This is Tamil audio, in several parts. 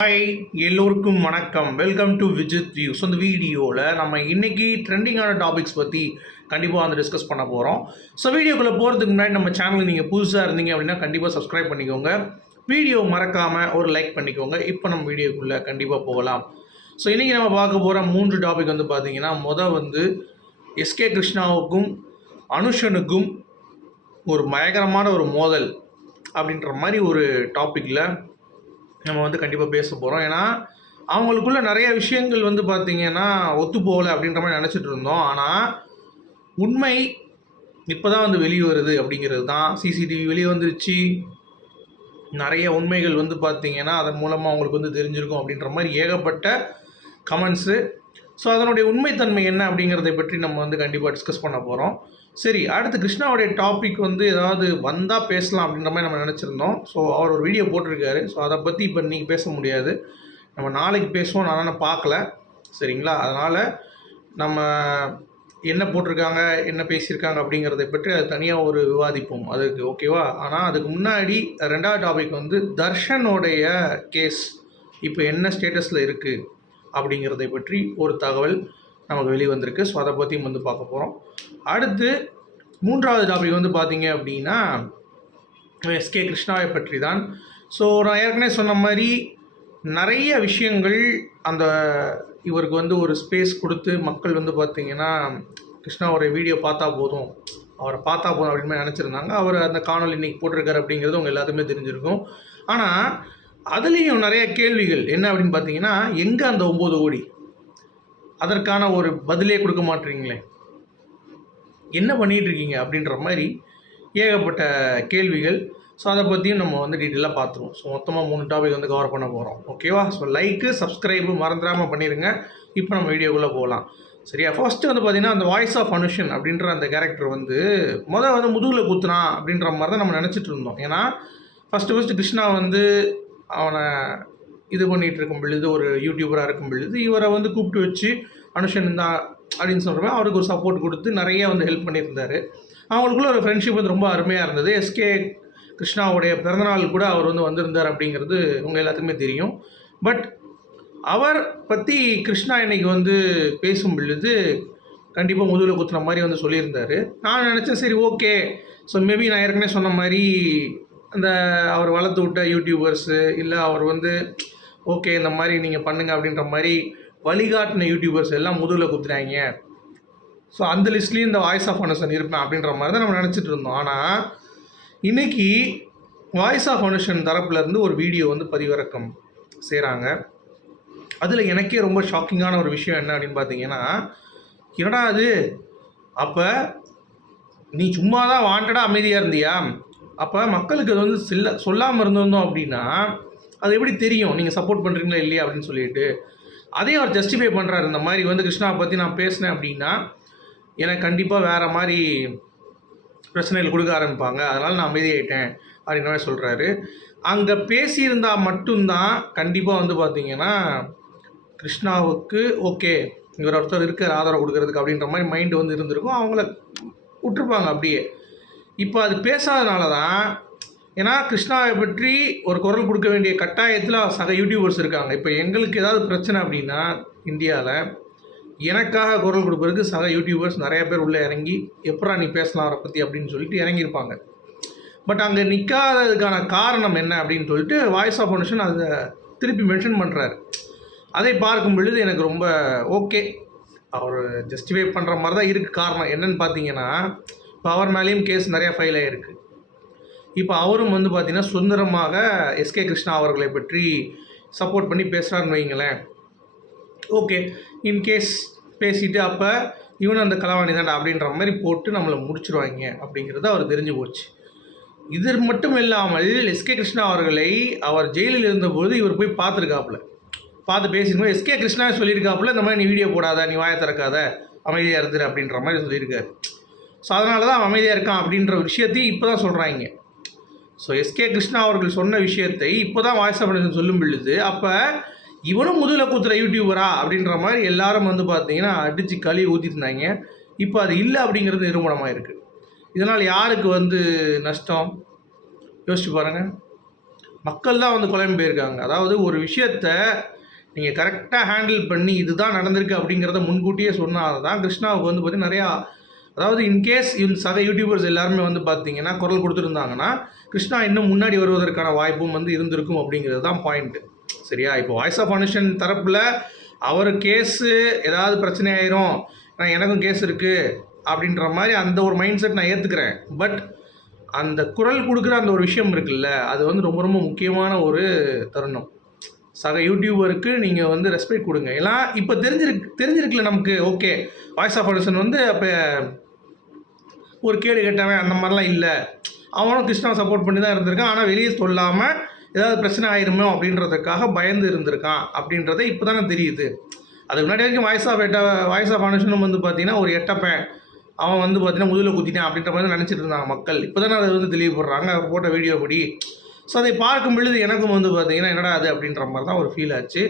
ஹாய் எல்லோருக்கும் வணக்கம். Welcome to Vijith view so இந்த வீடியோவில் நம்ம இன்றைக்கி ட்ரெண்டிங்கான டாபிக்ஸ் பற்றி கண்டிப்பாக வந்து டிஸ்கஸ் பண்ண போகிறோம் ஸோ வீடியோக்குள்ளே போகிறதுக்கு முன்னாடி நம்ம சேனல் நீங்கள் புதுசாக இருந்தீங்க அப்படின்னா கண்டிப்பாக சப்ஸ்கிரைப் பண்ணிக்கோங்க. வீடியோ மறக்காமல் ஒரு லைக் பண்ணிக்கோங்க. இப்போ நம்ம வீடியோக்குள்ளே கண்டிப்பாக போகலாம். ஸோ இன்றைக்கி நம்ம பார்க்க போகிற மூன்று டாபிக் வந்து பார்த்தீங்கன்னா மொதல் வந்து எஸ்கே கிருஷ்ணாவுக்கும் அனுஷனுக்கும் ஒரு பயங்கரமான ஒரு மோதல் அப்படின்ற மாதிரி ஒரு டாப்பிக்கில் நம்ம வந்து கண்டிப்பாக பேச போகிறோம் ஏன்னா அவங்களுக்குள்ள நிறைய விஷயங்கள் வந்து பார்த்திங்கன்னா ஒத்து போகலை அப்படின்ற மாதிரி நினச்சிட்டு இருந்தோம். ஆனால் உண்மை இப்போ தான் வந்து வெளியே வருது அப்படிங்கிறது தான். சிசிடிவி வெளியே வந்துருச்சு. நிறைய உண்மைகள் வந்து பார்த்திங்கன்னா அதன் மூலமாக அவங்களுக்கு வந்து தெரிஞ்சிருக்கும் அப்படின்ற மாதிரி ஏகப்பட்ட கமெண்ட்ஸு ஸோ அதனுடைய உண்மைத்தன்மை என்ன அப்படிங்கிறதை பற்றி நம்ம வந்து கண்டிப்பாக டிஸ்கஸ் பண்ண போகிறோம் சரி அடுத்து கிருஷ்ணாவுடைய டாபிக் வந்து ஏதாவது வந்தால் பேசலாம் அப்படின்ற மாதிரி நம்ம நினச்சிருந்தோம். ஸோ அவர் ஒரு வீடியோ போட்டிருக்காரு. ஸோ அதை பற்றி இப்போ இன்றைக்கி பேச முடியாது. நம்ம நாளைக்கு பேசுவோம். நான் ஆனால் பார்க்கல. சரிங்களா? அதனால் நம்ம என்ன போட்டிருக்காங்க என்ன பேசியிருக்காங்க அப்படிங்கிறத பற்றி அது தனியாக ஒரு விவாதிப்போம். அதுக்கு ஓகேவா ஆனால் அதுக்கு முன்னாடி ரெண்டாவது டாபிக் வந்து தர்ஷனோடைய கேஸ் இப்போ என்ன ஸ்டேட்டஸில் இருக்குது அப்படிங்கிறதை பற்றி ஒரு தகவல் நமக்கு வெளிவந்திருக்கு ஸோ அதை பற்றியும் வந்து பார்க்க போகிறோம் அடுத்து மூன்றாவது டாபிக் வந்து பார்த்தீங்க அப்படின்னா எஸ்கே கிருஷ்ணாவை பற்றி தான் ஸோ நான் ஏற்கனவே சொன்ன மாதிரி நிறைய விஷயங்கள் அந்த இவருக்கு வந்து ஒரு ஸ்பேஸ் கொடுத்து மக்கள் வந்து பார்த்தீங்கன்னா கிருஷ்ணாவோட வீடியோ பார்த்தா போதும். அவரை பார்த்தா போதும் அப்படின்னு நினச்சிருந்தாங்க. அவர் அந்த காணொலி இன்னைக்கு போட்டிருக்காரு அப்படிங்கிறது உங்கள் எல்லாத்துக்குமே தெரிஞ்சிருக்கும். ஆனால் அதுலேயும் நிறைய கேள்விகள். என்ன அப்படின்னு பார்த்தீங்கன்னா எங்கே அந்த ஒம்பது கோடி? அதற்கான ஒரு பதிலே கொடுக்க மாட்டீங்களே. என்ன பண்ணிகிட்ருக்கீங்க அப்படின்ற மாதிரி ஏகப்பட்ட கேள்விகள். ஸோ அதை பற்றியும் நம்ம வந்து டீட்டெயிலாக பார்த்துருவோம். ஸோ மொத்தமாக மூணு டாபிக் வந்து கவர் பண்ண போகிறோம் ஓகேவா ஸோ லைக்கு சப்ஸ்கிரைபு மறந்துடாமல் பண்ணிடுங்க இப்போ நம்ம வீடியோக்குள்ளே போகலாம். சரியா? ஃபர்ஸ்ட்டு வந்து பார்த்தீங்கன்னா அந்த வாய்ஸ் ஆஃப் அனுஷன் அப்படின்ற அந்த கேரக்டர் வந்து மொதல் வந்து முதுகில் குத்துனா அப்படின்ற மாதிரி தான் நம்ம நினச்சிட்டு இருந்தோம். ஏன்னா ஃபஸ்ட்டு ஃபஸ்ட்டு கிருஷ்ணா வந்து அவனை இது பண்ணிகிட்டு இருக்கும் பொழுது ஒரு யூடியூபராக இருக்கும் பொழுது இவரை வந்து கூப்பிட்டு வச்சு அனுஷன் தான் அப்படின்னு சொல்கிறப்ப அவருக்கு ஒரு சப்போர்ட் கொடுத்து நிறைய வந்து ஹெல்ப் பண்ணியிருந்தார். அவங்களுக்குள்ள ஒரு ஃப்ரெண்ட்ஷிப் வந்து ரொம்ப அருமையாக இருந்தது. எஸ்கே கிருஷ்ணாவுடைய பிறந்தநாள் கூட அவர் வந்து வந்திருந்தார் அப்படிங்கிறது உங்கள் எல்லாத்துக்குமே தெரியும். பட் அவர் பற்றி கிருஷ்ணா இன்னைக்கு வந்து பேசும் பொழுது கண்டிப்பாக முதுகில் குத்துன மாதிரி வந்து சொல்லியிருந்தார். நான் நினச்சேன் சரி ஓகே ஸோ மேபி நான் ஏற்கனவே சொன்ன மாதிரி அந்த அவர் வளர்த்து விட்ட யூடியூபர்ஸு இல்லை அவர் வந்து ஓகே இந்த மாதிரி நீங்கள் பண்ணுங்க அப்படின்ற மாதிரி வழிகாட்டின யூடியூபர்ஸ் எல்லாம் முதுகில் குத்துறாங்க ஸோ அந்த லிஸ்ட்லேயும் இந்த வாய்ஸ் ஆஃப் அனுஷன் இருப்பேன் அப்படின்ற மாதிரி தான் நம்ம நினச்சிட்டு இருந்தோம். ஆனால் இன்னைக்கு வாய்ஸ் ஆஃப் அனுஷன் தரப்புலேருந்து ஒரு வீடியோ வந்து பதிவிறக்கம் செய்கிறாங்க அதில் எனக்கே ரொம்ப ஷாக்கிங்கான ஒரு விஷயம் என்ன அப்படின்னு பார்த்தீங்கன்னா என்னடா அது அப்போ நீ சும்மா தான் வாண்டடாக அமைதியாக இருந்தியா? அப்போ மக்களுக்கு அது வந்து சில்ல சொல்லாமல் இருந்திருந்தோம் அப்படின்னா அது எப்படி தெரியும்? நீங்கள் சப்போர்ட் பண்ணுறீங்களா இல்லையா அப்படின்னு சொல்லிட்டு. அதையும் அவர் ஜஸ்டிஃபை பண்ணுறாரு இந்த மாதிரி வந்து கிருஷ்ணாவை பற்றி நான் பேசினேன் அப்படின்னா எனக்கு கண்டிப்பாக வேறு மாதிரி பிரச்சனைகள் கொடுக்க ஆரம்பிப்பாங்க. அதனால் நான் அமைதியாயிட்டேன் அப்படின்ற மாதிரி சொல்கிறாரு அங்கே பேசியிருந்தால் மட்டும்தான் கண்டிப்பாக வந்து பார்த்திங்கன்னா கிருஷ்ணாவுக்கு ஓகே இவர் ஒருத்தர் இருக்கார் ஆதரவு கொடுக்கறதுக்கு அப்படின்ற மாதிரி மைண்டு வந்து இருந்திருக்கும். அவங்கள விட்டுருப்பாங்க அப்படியே. இப்போ அது பேசாதனால தான் ஏன்னா கிருஷ்ணாவை பற்றி ஒரு குரல் கொடுக்க வேண்டிய கட்டாயத்தில் சக யூடியூபர்ஸ் இருக்காங்க. இப்போ எங்களுக்கு ஏதாவது பிரச்சனை அப்படின்னா இந்தியாவில் எனக்காக குரல் கொடுப்பதற்கு சக யூடியூபர்ஸ் நிறைய பேர் உள்ளே இறங்கி எப்படா நீ பேசலாம் அவரை பற்றி அப்படின்னு சொல்லிட்டு இறங்கியிருப்பாங்க. பட் அங்கே நிற்காததுக்கான காரணம் என்ன அப்படின்னு சொல்லிட்டு வாய்ஸ் ஆஃப் ஃபவுண்டேஷன் அதை திருப்பி மென்ஷன் பண்ணுறாரு அதை பார்க்கும் பொழுது எனக்கு ரொம்ப ஓகே அவர் ஜஸ்டிஃபை பண்ணுற மாதிரி தான் இருக்குது காரணம் என்னன்னு பார்த்தீங்கன்னா இப்போ அவர் மேலேயும் கேஸ் நிறையா ஃபைல் ஆகிருக்கு இப்போ அவரும் வந்து பார்த்திங்கன்னா சுதந்திரமாக எஸ்கே கிருஷ்ணா அவர்களை பற்றி சப்போர்ட் பண்ணி பேசுகிறாருன்னு வைங்களேன் ஓகே இன்கேஸ் பேசிட்டு அப்போ இவனும் அந்த கலவாணி தான்டா அப்படின்ற மாதிரி போட்டு நம்மளை முடிச்சிருவாங்க அப்படிங்கிறது அவர் தெரிஞ்சு போச்சு. இது மட்டும் இல்லாமல் எஸ்கே கிருஷ்ணா அவர்களை அவர் ஜெயிலில் இருந்தபோது இவர் போய் பார்த்துருக்காப்புல. பார்த்து பேசியிருக்கோம் எஸ்கே கிருஷ்ணா சொல்லியிருக்காப்புல இந்த மாதிரி நீ வீடியோ போடாத நீ வாய திறக்காத அமைதியாக இருந்துரு அப்படின்ற மாதிரி சொல்லியிருக்காரு. ஸோ அதனால தான் அவன் அமைதியாக இருக்கான் அப்படின்ற ஒரு விஷயத்தையும் இப்போ தான் சொல்கிறாங்க ஸோ எஸ்கே கிருஷ்ணா அவர்கள் சொன்ன விஷயத்தை இப்போ தான் வாய்ஸ் ஆஃப் சொல்லும் பொழுது அப்போ இவனும் முதுகில் குத்துற யூடியூபரா அப்படின்ற மாதிரி எல்லாரும் வந்து பார்த்தீங்கன்னா அடித்து களி ஊற்றிருந்தாங்க இப்போ அது இல்லை அப்படிங்கிறது நிரூபணமாக இருக்குது இதனால் யாருக்கு வந்து நஷ்டம்? யோசிச்சு பாருங்கள் மக்கள் தான் வந்து குழம்பு போயிருக்காங்க. அதாவது ஒரு விஷயத்த நீங்கள் கரெக்டாக ஹேண்டில் பண்ணி இதுதான் நடந்திருக்கு அப்படிங்கிறத முன்கூட்டியே சொன்னால் தான் கிருஷ்ணாவுக்கு வந்து பார்த்தீங்கன்னா நிறையா அதாவது இன்கேஸ் இந்த சக யூடியூபர்ஸ் எல்லாருமே வந்து பார்த்தீங்கன்னா குரல் கொடுத்துருந்தாங்கன்னா கிருஷ்ணா இன்னும் முன்னாடி வருவதற்கான வாய்ப்பும் வந்து இருந்திருக்கும் அப்படிங்கிறது தான் பாயிண்ட்டு சரியா? இப்போ வாய்ஸ் ஆஃப் அனுஷன் தரப்பில் அவர் கேஸு ஏதாவது பிரச்சனை ஆயிரும் நான் எனக்கும் கேஸ் இருக்குது அப்படின்ற மாதிரி அந்த ஒரு மைண்ட் செட் நான் ஏற்றுக்கிறேன் பட் அந்த குரல் கொடுக்குற அந்த ஒரு விஷயம் இருக்குல்ல அது வந்து ரொம்ப ரொம்ப முக்கியமான ஒரு தருணம். சக யூடியூபருக்கு நீங்கள் வந்து ரெஸ்பெக்ட் கொடுங்க. எல்லாம் இப்போ தெரிஞ்சிருக்கு தெரிஞ்சிருக்குல்ல நமக்கு ஓகே வாய்ஸ் ஆஃப் ஆடிஷன் வந்து அப்போ ஒரு கேடு கேட்டவன் அந்த மாதிரிலாம் இல்லை. அவனும் கிருஷ்ணாவை சப்போர்ட் பண்ணி தான் இருந்திருக்கான். ஆனால் வெளியே சொல்லாமல் ஏதாவது பிரச்சனை ஆயிருமோ அப்படின்றதுக்காக பயந்து இருந்திருக்கான் அப்படின்றத இப்போ தானே தெரியுது. அதுக்கு முன்னாடி வரைக்கும் வாய்ஸ் ஆஃப் எட்ட வாய்ஸ் ஆஃப் ஆனேஷனும் வந்து பார்த்தீங்கன்னா ஒரு எட்டப்பேன். அவன் வந்து பார்த்தீங்கன்னா முதுகில் குத்திட்டான் அப்படின்ற மாதிரி நினச்சிட்டு இருந்தாங்க மக்கள். இப்போ தானே அதை வந்து தெளிவுபடுறாங்க அவர் போட்ட வீடியோ படி. ஸோ அதை பார்க்கும் பொழுது எனக்கும் வந்து பார்த்தீங்கன்னா என்னடா அது அப்படின்ற மாதிரி தான் ஒரு ஃபீல் ஆச்சு.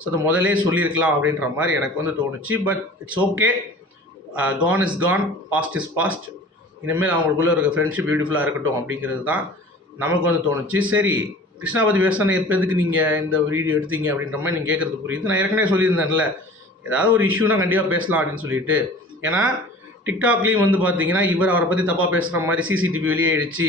ஸோ அதை முதலே சொல்லியிருக்கலாம் அப்படின்ற மாதிரி எனக்கு வந்து தோணுச்சு. But it's okay gone is gone past is past இனிமேல் அவங்களுக்குள்ள இருக்க ஃப்ரெண்ட்ஷிப் பியூட்டிஃபுல்லாக இருக்கட்டும் அப்படிங்கிறது தான் நமக்கு வந்து தோணுச்சு. சரி கிருஷ்ணாபதி விவசாயம் எப்போதுக்கு நீங்கள் இந்த வீடியோ எடுத்தீங்க அப்படின்ற மாதிரி நீங்கள் கேட்குறது புரியுது. நான் ஏற்கனவே சொல்லியிருந்தேன்ல ஏதாவது ஒரு இஷ்யூனா கண்டிப்பாக பேசலாம் அப்படின்னு சொல்லிட்டு. ஏன்னா டிக்டாக்லேயும் வந்து பார்த்தீங்கன்னா இவர் அவரை பற்றி தப்பாக பேசுகிற மாதிரி சிசிடிவி வெளியேறிச்சு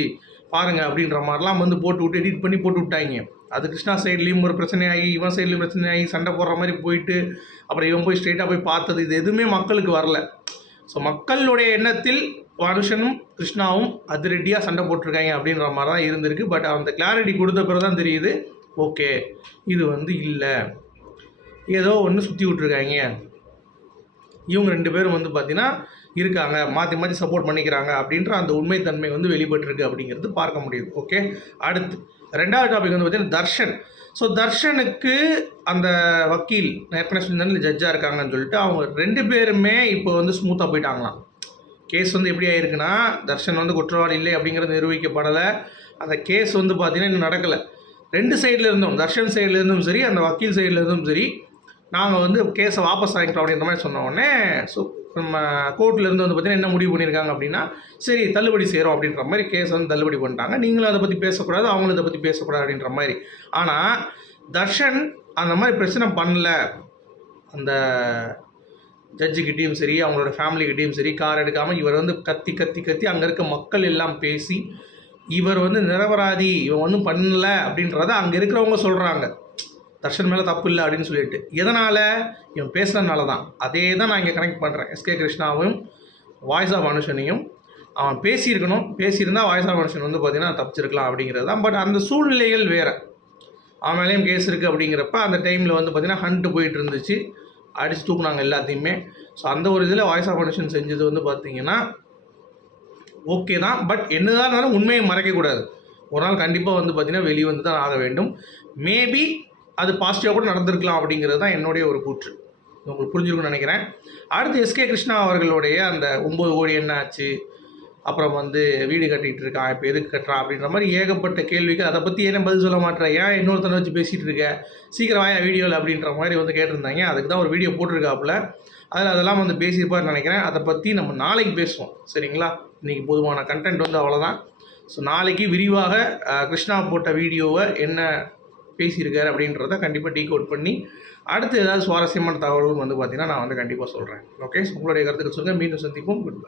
பாருங்க அப்படின்ற மாதிரிலாம் வந்து போட்டு விட்டு எடிட் பண்ணி போட்டு விட்டாங்க. அது கிருஷ்ணா சைட்லேயும் ஒரு பிரச்சனையாகி இவன் சைட்லேயும் பிரச்சனையாகி சண்டை போடுற மாதிரி போயிட்டு அப்புறம் இவன் போய் ஸ்ட்ரெயிட்டாக போய் பார்த்தது இது எதுவுமே மக்களுக்கு வரல. ஸோ மக்களுடைய எண்ணத்தில் மனுஷனும் கிருஷ்ணாவும் அதிரடியாக சண்டை போட்டிருக்காங்க அப்படின்ற மாதிரி தான் இருந்திருக்கு. பட் அந்த கிளாரிட்டி கொடுத்த பிறகு தான் தெரியுது ஓகே இது வந்து இல்லை. ஏதோ ஒன்று சுற்றி விட்ருக்காங்க இவங்க ரெண்டு பேரும் வந்து பார்த்திங்கன்னா இருக்காங்க மாற்றி மாற்றி சப்போர்ட் பண்ணிக்கிறாங்க அப்படின்ற அந்த உண்மைத்தன்மை வந்து வெளிப்பட்டிருக்கு அப்படிங்கிறது பார்க்க முடியுது. ஓகே அடுத்து ரெண்டாவது டாபிக் வந்து பார்த்தீங்கன்னா தர்ஷன். ஸோ தர்ஷனுக்கு அந்த வக்கீல் ஏற்கனவே சொன்னேன் ஜட்ஜாக இருக்காங்கன்னு சொல்லிட்டு அவங்க ரெண்டு பேருமே இப்போ வந்து ஸ்மூத்தாக போயிட்டாங்களாம். கேஸ் வந்து எப்படி ஆயிருக்குன்னா தர்ஷன் வந்து குற்றவாளி இல்லை அப்படிங்கிறது நிரூபிக்கப்படலை. அந்த கேஸ் வந்து பார்த்தீங்கன்னா இன்னும் நடக்கலை. ரெண்டு சைடில் இருந்தும் தர்ஷன் சைடில் இருந்தும் சரி அந்த வக்கீல் சைடில் இருந்தும் சரி நாங்கள் வந்து கேஸை வாபஸ் வாங்கிக்கலாம் அப்படின்ற மாதிரி சொன்ன உடனே ஸோ நம்ம கோர்ட்டில் இருந்து வந்து பார்த்தீங்கன்னா என்ன முடிவு பண்ணியிருக்காங்க அப்படின்னா சரி தள்ளுபடி செய்கிறோம் அப்படின்ற மாதிரி கேஸ் வந்து தள்ளுபடி பண்ணிட்டாங்க. நீங்களும் அதை பற்றி பேசக்கூடாது அவங்களும் இதை பற்றி பேசக்கூடாது அப்படின்ற மாதிரி. ஆனால் தர்ஷன் அந்த மாதிரி பிரச்சனை பண்ணல. அந்த ஜட்ஜுக்கிட்டேயும் சரி அவங்களோட ஃபேமிலிக்கிட்டேயும் சரி கார் எடுக்காமல் இவர் வந்து கத்தி கத்தி கத்தி அங்கே இருக்க மக்கள் எல்லாம் பேசி இவர் வந்து நிரபராதி இவன் ஒன்றும் பண்ணல அப்படின்றத அங்கே இருக்கிறவங்க சொல்கிறாங்க தர்ஷன் மேலே தப்பு இல்லை அப்படின்னு சொல்லிட்டு. எதனால்? இவன் பேசுனதுனால தான் அதே தான் நான் இங்கே கனெக்ட் பண்ணுறேன் எஸ்கே கிருஷ்ணாவையும் வாய்ஸ் ஆஃப் மனுஷனையும் அவன் பேசியிருக்கணும். பேசியிருந்தால் வாய்ஸ் ஆஃப் மனுஷன் வந்து பார்த்தீங்கன்னா தப்பிச்சிருக்கலாம் அப்படிங்கிறது தான் பட் அந்த சூழ்நிலைகள் வேறு. அவன் மேலேயும் கேஸ் இருக்குது அப்படிங்கிறப்ப அந்த டைமில் வந்து பார்த்தீங்கன்னா ஹண்ட்டு போயிட்டு இருந்துச்சு. அடித்து தூக்குனாங்க எல்லாத்தையுமே. ஸோ அந்த ஒரு இதில் வாய்ஸ் ஆஃப் மனுஷன் செஞ்சது வந்து பார்த்தீங்கன்னா ஓகே தான். பட் என்னதான் இருந்தாலும் உண்மையை மறைக்கக்கூடாது. ஒரு நாள் கண்டிப்பாக வந்து பார்த்திங்கன்னா வெளியே வந்து தான் ஆக வேண்டும். மேபி அது பாசிட்டிவாக கூட நடந்திருக்கலாம் அப்படிங்கிறது தான் என்னுடைய ஒரு கூற்று. உங்களுக்கு புரிஞ்சிருக்கும்னு நினைக்கிறேன். அடுத்து எஸ்கே கிருஷ்ணா அவர்களுடைய அந்த ஒம்பது கோடி என்ன ஆச்சு? அப்புறம் வந்து வீடு கட்டிகிட்டு இருக்கான் இப்போ எதுக்கு கட்டுறான் அப்படின்ற மாதிரி ஏகப்பட்ட கேள்விக்கு அதை பற்றி ஏன் பதில் சொல்ல மாட்டேற? ஏன் இன்னொருத்தனை வச்சு பேசிகிட்டு இருக்க? சீக்கிரம் வாயா வீடியோவில் அப்படின்ற மாதிரி வந்து கேட்டிருந்தாங்க. அதுக்கு தான் ஒரு வீடியோ போட்டிருக்காப்புல. அதில் அதெல்லாம் வந்து பேசியிருப்பார்னு நினைக்கிறேன். அதை பற்றி நம்ம நாளைக்கு பேசுவோம். சரிங்களா? இன்றைக்கி பொதுவான கண்டென்ட் வந்து அவ்வளோதான் ஸோ நாளைக்கு விரிவாக கிருஷ்ணா போட்ட வீடியோவை என்ன பேசியிருக்காரு அப்படின்றத கண்டிப்பாக டீ கோட் பண்ணி அடுத்து ஏதாவது சுவாரஸ்யமான தகவல்கள் வந்து பார்த்தீங்கன்னா நான் வந்து கண்டிப்பாக சொல்கிறேன் ஓகே உங்களுடைய கருத்துக்கள் சொல்லுங்கள் மீண்டும் சந்திப்போம். Good bye